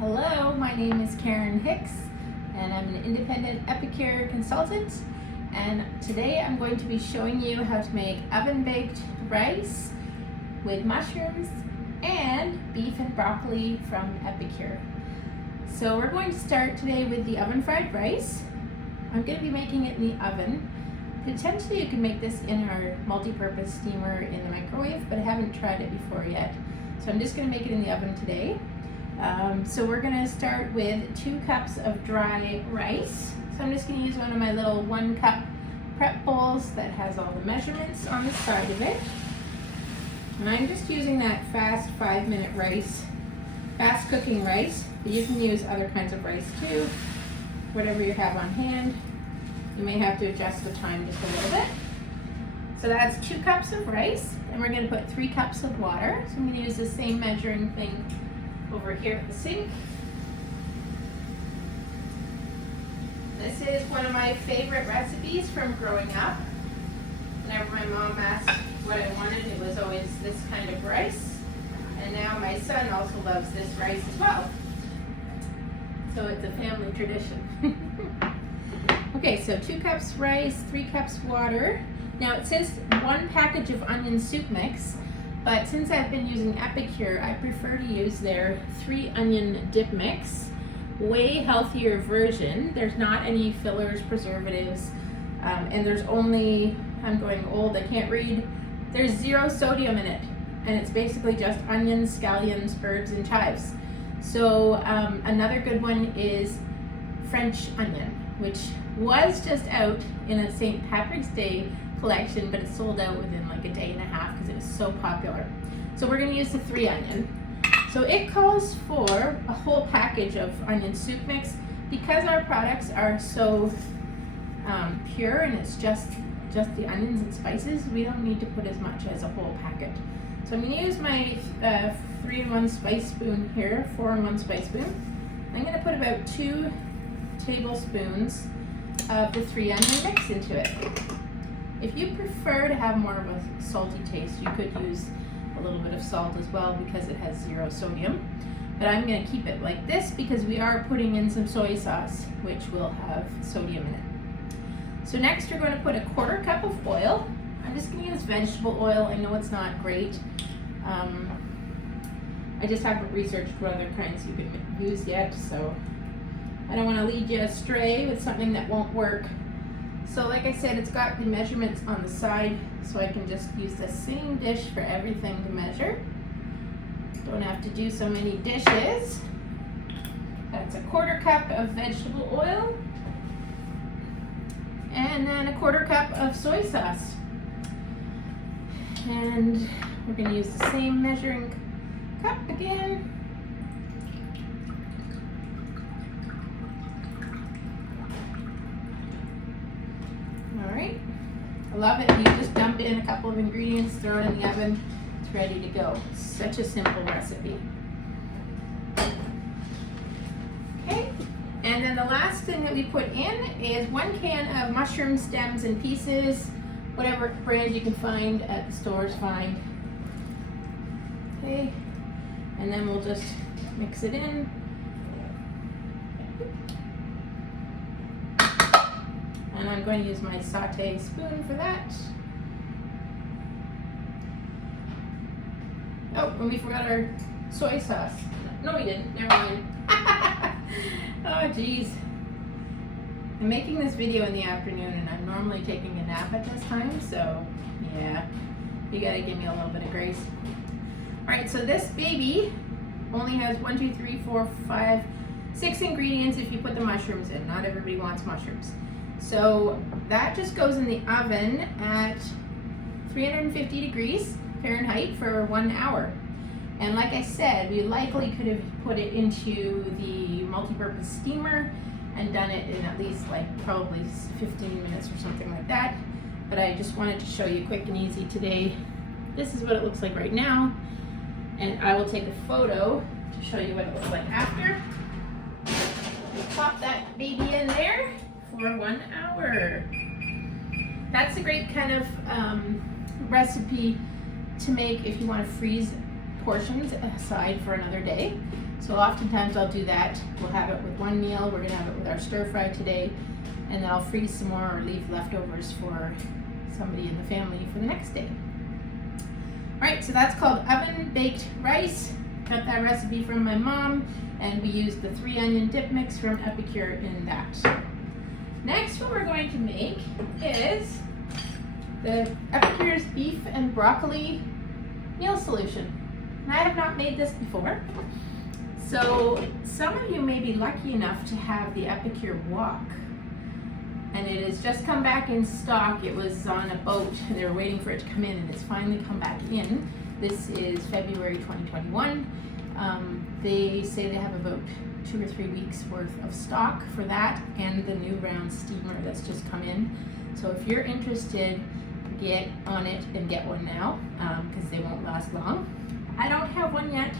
Hello, my name is Karen Hicks and I'm an independent Epicure consultant, and today I'm going to be showing you how to make oven baked rice with mushrooms and beef and broccoli from Epicure. So we're going to start today with the oven fried rice. I'm going to be making it in the oven. Potentially you can make this in our multi-purpose steamer in the microwave, but I haven't tried it before yet. So I'm just going to make it in the oven today. So we're going to start with 2 cups of dry rice. So I'm just going to use one of my little 1 cup prep bowls that has all the measurements on the side of it. And I'm just using that fast 5-minute rice, fast cooking rice, but you can use other kinds of rice too, whatever you have on hand. You may have to adjust the time just a little bit. So that's 2 cups of rice, and we're going to put 3 cups of water. So I'm going to use the same measuring thing over here at the sink. This is one of my favorite recipes from growing up. Whenever my mom asked what I wanted, it was always this kind of rice. And now my son also loves this rice as well. So it's a family tradition. Okay, so 2 cups rice, 3 cups water. Now it says 1 package of onion soup mix, but since I've been using Epicure, I prefer to use their 3 onion dip mix. Way healthier version. There's not any fillers, preservatives, and there's only, I'm going old, I can't read, there's 0 sodium in it, and it's basically just onions, scallions, herbs, and chives. So another good one is French onion, which was just out in a St. Patrick's Day collection, but it sold out within like a day and a half because it was so popular. So we're going to use the 3 onion. So it calls for a whole package of onion soup mix. Because our products are so pure and it's just the onions and spices, we don't need to put as much as a whole packet. So I'm going to use my 3-in-1 spice spoon here, 4-in-1 spice spoon. I'm going to put about 2 tablespoons of the 3 onion mix into it. If you prefer to have more of a salty taste, you could use a little bit of salt as well because it has 0 sodium. But I'm going to keep it like this because we are putting in some soy sauce, which will have sodium in it. So next we're going to put a 1/4 cup of oil. I'm just going to use vegetable oil. I know it's not great. I just haven't researched what other kinds you can use yet, so I don't want to lead you astray with something that won't work. So like I said, it's got the measurements on the side, so I can just use the same dish for everything to measure. Don't have to do so many dishes. That's a 1/4 cup of vegetable oil. And then a 1/4 cup of soy sauce. And we're going to use the same measuring cup again. Alright, I love it. You just dump in a couple of ingredients, throw it in the oven, it's ready to go. Such a simple recipe. Okay, and then the last thing that we put in is 1 can of mushroom stems and pieces, whatever brand you can find at the store is fine. Okay, and then we'll just mix it in. And I'm going to use my sauté spoon for that. Oh, and we forgot our soy sauce. No, we didn't. Never mind. Oh, geez. I'm making this video in the afternoon, and I'm normally taking a nap at this time, so yeah, you gotta give me a little bit of grace. All right, so this baby only has 1, 2, 3, 4, 5, 6 ingredients if you put the mushrooms in. Not everybody wants mushrooms. So that just goes in the oven at 350 degrees Fahrenheit for 1 hour. And like I said, we likely could have put it into the multi-purpose steamer and done it in at least like probably 15 minutes or something like that. But I just wanted to show you quick and easy today. This is what it looks like right now. And I will take a photo to show you what it looks like after. We pop that baby in there for 1 hour. That's a great kind of recipe to make if you want to freeze portions aside for another day. So So oftentimes I'll do that. We'll have it with one meal. We're gonna have it with our stir fry today, and then I'll freeze some more or leave leftovers for somebody in the family for the next day. All right, so that's called oven baked rice. Got that recipe from my mom, and we used the 3 onion dip mix from Epicure in that. Next, what we're going to make is the Epicure's beef and broccoli meal solution. And I have not made this before. So some of you may be lucky enough to have the Epicure wok. And it has just come back in stock. It was on a boat. They were waiting for it to come in, and it's finally come back in. This is February 2021. They say they have about 2 or 3 weeks worth of stock for that and the new round steamer that's just come in. So if you're interested, get on it and get one now, because they won't last long. I don't have one yet,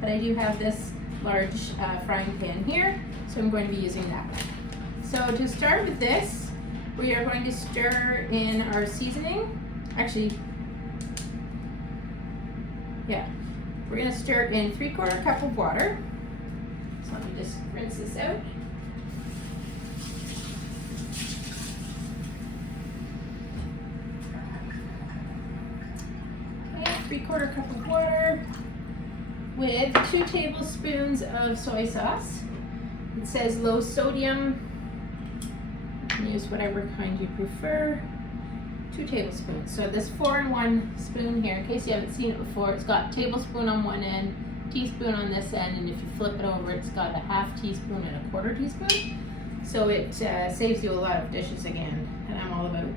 but I do have this large frying pan here, so I'm going to be using that one. So to start with this, we are going to stir in our seasoning. Actually, yeah, we're going to stir in 3/4 cup of water. So let me just rinse this out. Okay, 3/4 cup of water with 2 tablespoons of soy sauce. It says low sodium. You can use whatever kind you prefer. 2 tablespoons. So this 4-in-1 spoon here, in case you haven't seen it before, it's got tablespoon on one end, teaspoon on this end, and if you flip it over, it's got a 1/2 teaspoon and a 1/4 teaspoon. So it saves you a lot of dishes again, and I'm all about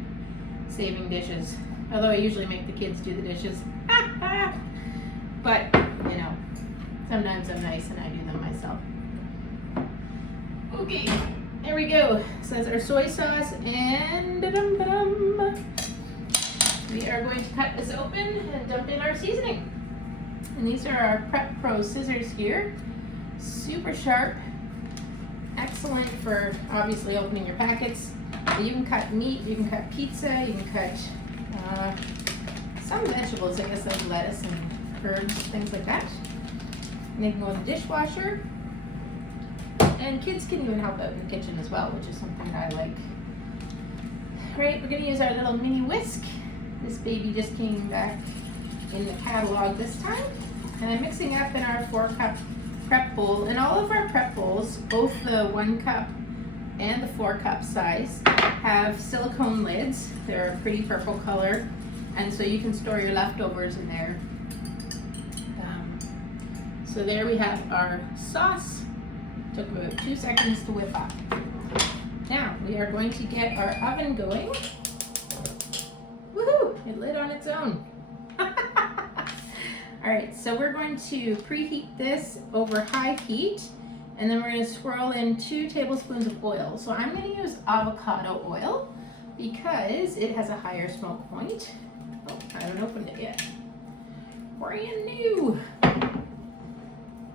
saving dishes. Although I usually make the kids do the dishes. But, you know, sometimes I'm nice and I do them myself. Okay, there we go. So that's our soy sauce, and we are going to cut this open and dump in our seasoning. And these are our Prep Pro scissors here. Super sharp, excellent for obviously opening your packets. You can cut meat, you can cut pizza, you can cut some vegetables, I guess like lettuce and herbs, things like that. And they can go in the dishwasher. And kids can even help out in the kitchen as well, which is something I like. Right, we're gonna use our little mini whisk. This baby just came back in the catalog this time. And I'm mixing it up in our 4-cup prep bowl. And all of our prep bowls, both the 1 cup and the 4-cup size, have silicone lids. They're a pretty purple color. And so you can store your leftovers in there. So there we have our sauce. Took about 2 seconds to whip up. Now we are going to get our oven going. Woohoo! It lit on its own. All right, so we're going to preheat this over high heat, and then we're going to swirl in 2 tablespoons of oil. So I'm going to use avocado oil because it has a higher smoke point. Oh, I haven't opened it yet. Brand new.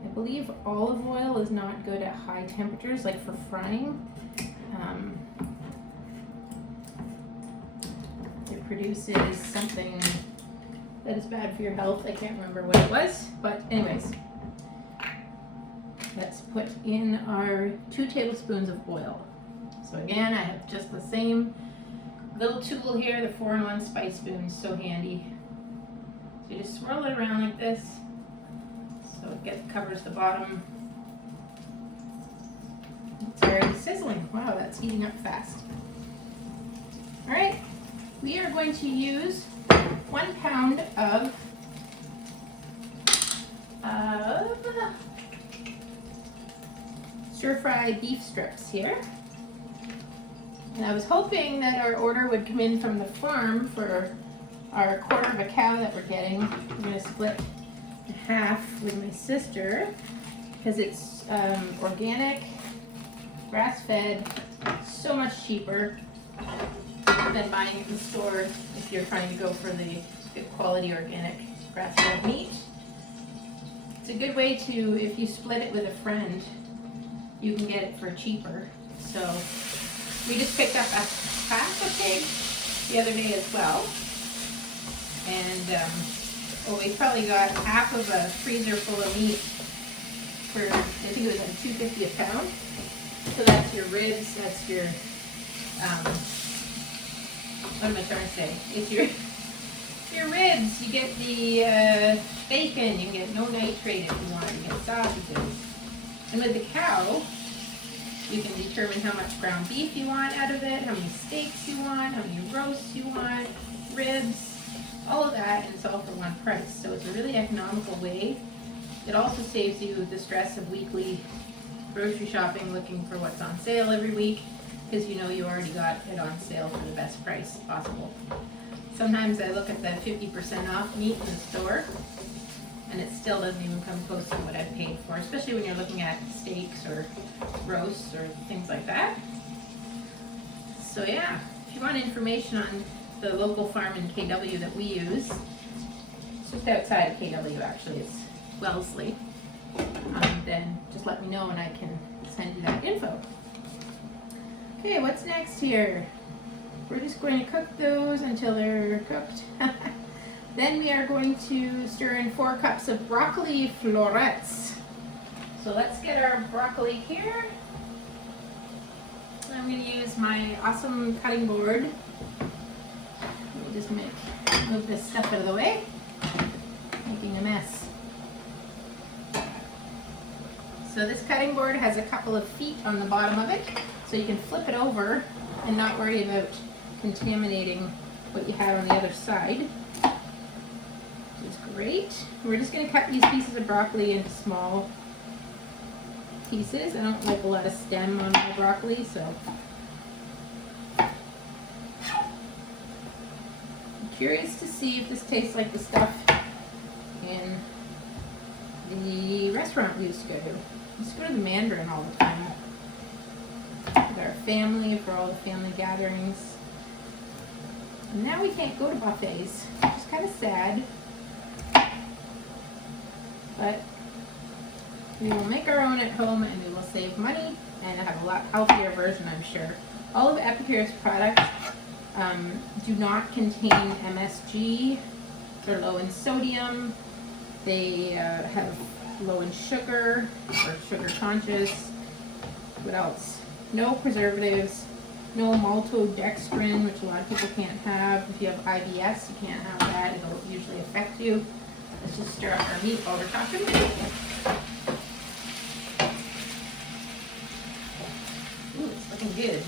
I believe olive oil is not good at high temperatures, like for frying. It produces something that is bad for your health. I can't remember what it was, but anyways. Let's put in our 2 tablespoons of oil. So again, I have just the same little tool here, the 4-in-1 spice spoon, so handy. So you just swirl it around like this. So it covers the bottom. It's already sizzling. Wow, that's heating up fast. All right, we are going to use 1 pound of stir-fry beef strips here. And I was hoping that our order would come in from the farm for our 1/4 of a cow that we're getting. I'm going to split in half with my sister because it's organic, grass-fed, so much cheaper than buying it in the store if you're trying to go for the good quality organic grass-fed meat. It's a good way to, if you split it with a friend, you can get it for cheaper. So we just picked up a half a pig the other day as well. And we probably got half of a freezer full of meat for, I think it was like $2.50 a pound. So that's your ribs, that's your, what am I trying to say? It's your ribs. You get the bacon, you can get no nitrate if you want, you get sausages. And with the cow, you can determine how much ground beef you want out of it, how many steaks you want, how many roasts you want, ribs, all of that, and it's all for one price. So it's a really economical way. It also saves you the stress of weekly grocery shopping, looking for what's on sale every week, because you know you already got it on sale for the best price possible. Sometimes I look at the 50% off meat in the store, and it still doesn't even come close to what I've paid for, especially when you're looking at steaks or roasts or things like that. So yeah, if you want information on the local farm in KW that we use, it's just outside of KW actually, it's Wellesley, then just let me know and I can send you that info. Okay, what's next here? We're just going to cook those until they're cooked. Then we are going to stir in 4 cups of broccoli florets. So let's get our broccoli here. I'm going to use my awesome cutting board. We'll just move this stuff out of the way, making a mess. So this cutting board has a couple of feet on the bottom of it, so you can flip it over and not worry about contaminating what you have on the other side. Which is great. We're just going to cut these pieces of broccoli into small pieces. I don't like a lot of stem on my broccoli, so I'm curious to see if this tastes like the stuff in the restaurant we used to go to. We used to go to the Mandarin all the time with our family for all the family gatherings. And now we can't go to buffets, which is kind of sad. But we will make our own at home and we will save money and have a lot healthier version, I'm sure. All of Epicure's products do not contain MSG. They're low in sodium. They have low in sugar or sugar conscious. What else? No preservatives. No maltodextrin, which a lot of people can't have. If you have IBS, you can't have that. It'll usually affect you. Let's just stir up our meat while we're talking. Ooh, it's looking good.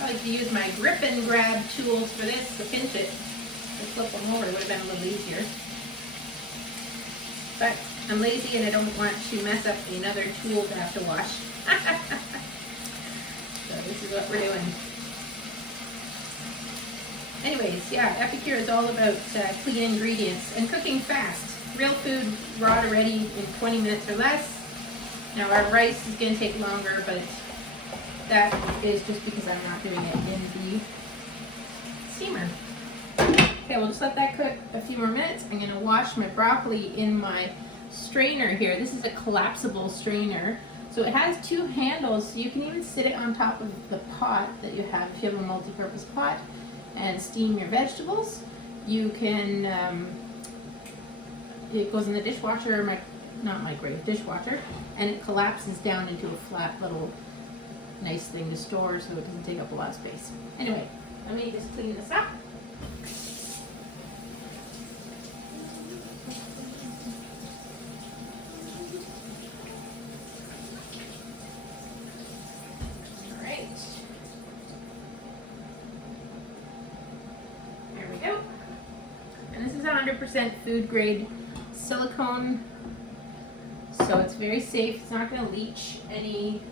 I like to use my grip and grab tools for this to pinch it. To flip them over, it would have been a little easier. But I'm lazy and I don't want to mess up another tool to have to wash. So this is what we're doing. Anyways, yeah, Epicure is all about clean ingredients and cooking fast. Real food, raw to ready in 20 minutes or less. Now our rice is going to take longer, but that is just because I'm not doing it in the steamer. Okay, we'll just let that cook a few more minutes. I'm going to wash my broccoli in my strainer here. This is a collapsible strainer. So it has 2 handles, so you can even sit it on top of the pot that you have if you have a multi-purpose pot and steam your vegetables. You can, it goes in the dishwasher, not microwave, dishwasher, and it collapses down into a flat little nice thing to store so it doesn't take up a lot of space. Anyway, let me just clean this up. There we go. And this is 100% food grade silicone, so it's very safe. It's not going to leach any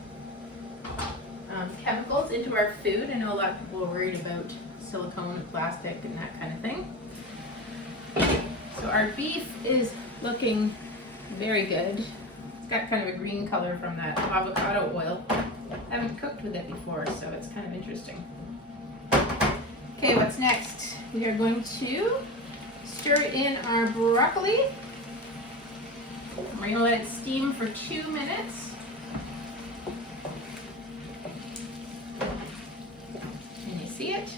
chemicals into our food. I know a lot of people are worried about silicone and plastic and that kind of thing. So our beef is looking very good. It's got kind of a green color from that avocado oil. I haven't cooked with it before, so it's kind of interesting. Okay, what's next? We are going to stir in our broccoli. We're going to let it steam for 2 minutes. Can you see it?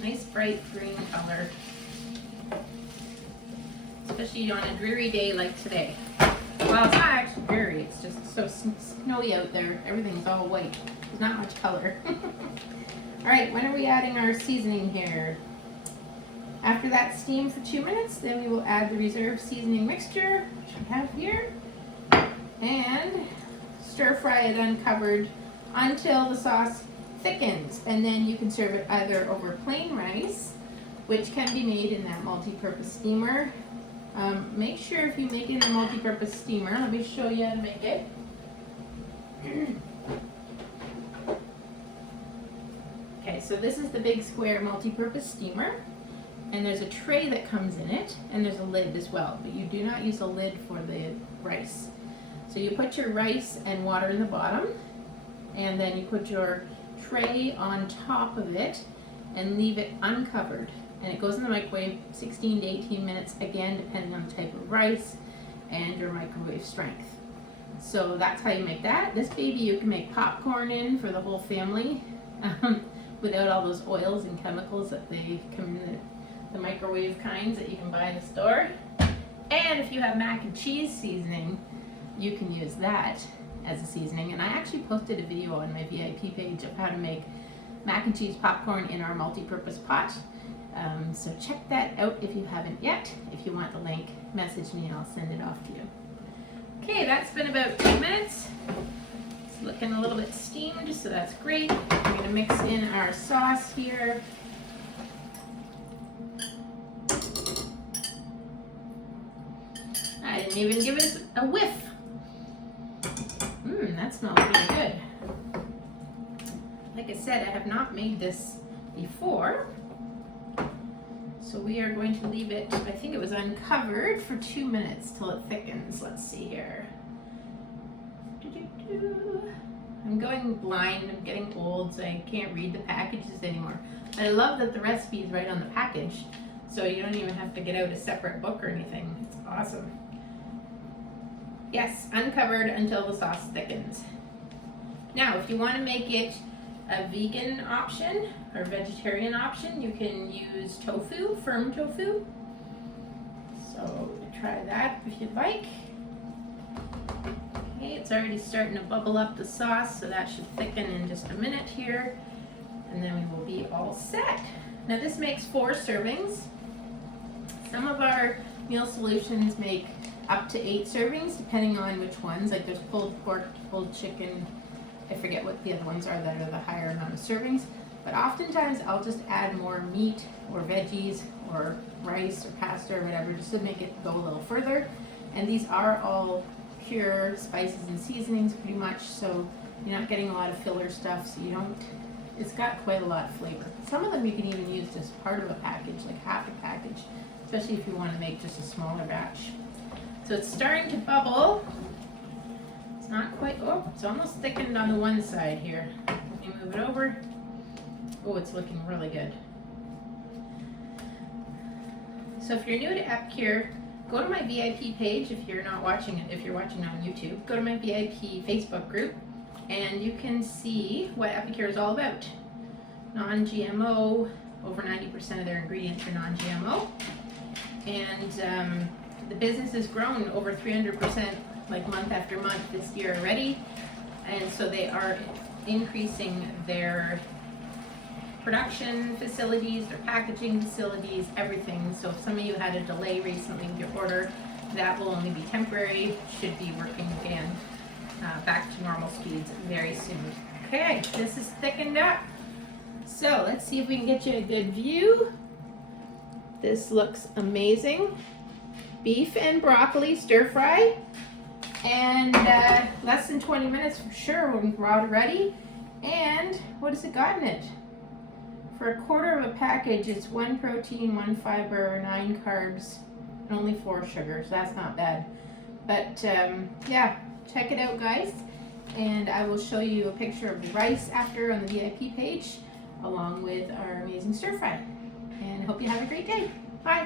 Nice bright green color. It's especially on a dreary day like today. Well, it's not actually dreary, it's just so snowy out there. Everything's all white. There's not much color. All right, when are we adding our seasoning here? After that steam for 2 minutes, then we will add the reserve seasoning mixture, which we have here, and stir fry it uncovered until the sauce thickens. And then you can serve it either over plain rice, which can be made in that multi-purpose steamer. Make sure if you make it in a multi-purpose steamer, let me show you how to make it. Okay, so this is the big square multi-purpose steamer, and there's a tray that comes in it, and there's a lid as well, but you do not use a lid for the rice. So you put your rice and water in the bottom, and then you put your tray on top of it and leave it uncovered. And it goes in the microwave 16 to 18 minutes, again, depending on the type of rice and your microwave strength. So that's how you make that. This baby you can make popcorn in for the whole family without all those oils and chemicals that they come in the microwave kinds that you can buy in the store. And if you have mac and cheese seasoning, you can use that as a seasoning. And I actually posted a video on my VIP page of how to make mac and cheese popcorn in our multi-purpose pot. So check that out if you haven't yet. If you want the link, message me and I'll send it off to you. Okay, that's been about 2 minutes. It's looking a little bit steamed, so that's great. We're gonna mix in our sauce here. I didn't even give it a whiff. That smells really good. Like I said, I have not made this before. So we are going to leave it, I think it was uncovered for 2 minutes till it thickens. Let's see here. I'm going blind, I'm getting old, so I can't read the packages anymore. But I love that the recipe is right on the package, so you don't even have to get out a separate book or anything. It's awesome. Yes, uncovered until the sauce thickens. Now, if you want to make it a vegan option or vegetarian option, you can use tofu, firm tofu. So try that if you'd like. Okay, it's already starting to bubble up the sauce, so that should thicken in just a minute here, and then we will be all set. Now this makes 4 servings. Some of our meal solutions make up to 8 servings, depending on which ones. Like there's pulled pork, pulled chicken, I forget what the other ones are that are the higher amount of servings, but oftentimes I'll just add more meat or veggies or rice or pasta or whatever just to make it go a little further. And these are all pure spices and seasonings pretty much, so you're not getting a lot of filler stuff, so you don't, it's got quite a lot of flavor. Some of them you can even use as part of a package, like half a package, especially if you want to make just a smaller batch. So it's starting to bubble. It's not quite, oh, it's almost thickened on the one side here. Let me move it over. Oh, it's looking really good. So if you're new to Epicure, go to my VIP page if you're not watching it, if you're watching on YouTube. Go to my VIP Facebook group and you can see what Epicure is all about. Non-GMO, over 90% of their ingredients are non-GMO. And the business has grown over 300% like month after month this year already, and so they are increasing their production facilities, their packaging facilities, everything. So if some of you had a delay recently with your order, that will only be temporary, should be working again back to normal speeds very soon. Okay, this is thickened up, so let's see if we can get you a good view. This looks amazing. Beef and broccoli stir fry, and less than 20 minutes for sure when we're ready. And what has it got in it? For a quarter of a package, it's 1 protein, 1 fiber, 9 carbs, and only 4 sugars. That's not bad. But yeah, check it out, guys. And I will show you a picture of the rice after on the VIP page, along with our amazing stir fry. And I hope you have a great day.